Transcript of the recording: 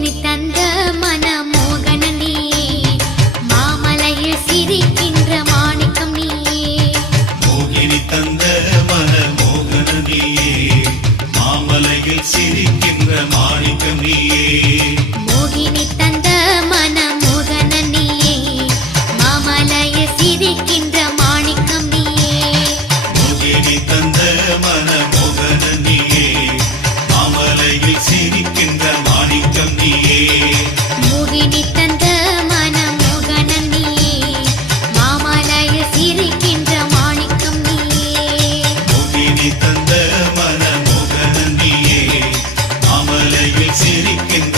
மோகினி தந்த மனமோகன நீயே மாமலையில் சிரிக்கின்ற மாணிக்கம் நீயே மோகினி தந்த மனமோகன நீயே மாமலையில் சிரிக்கின்ற மாணிக்கம் நீயே மோகினி தந்த மனமோகன நீயே மாமலையில் சிரிக்கின்ற மாணிக்கம் நீயே மோகினி தந்த மனமோகன நீயே மாமலையில் சிரிக்கின்ற மாணிக்கம் நீயே மோகினி தந்த மனமோகன நீயே மாமலையில் சிரிக்கின்ற மாணிக்கம் நீயே மோகினி தந்த மனமோகன நீயே மாமலையில் சிரிக்கின்ற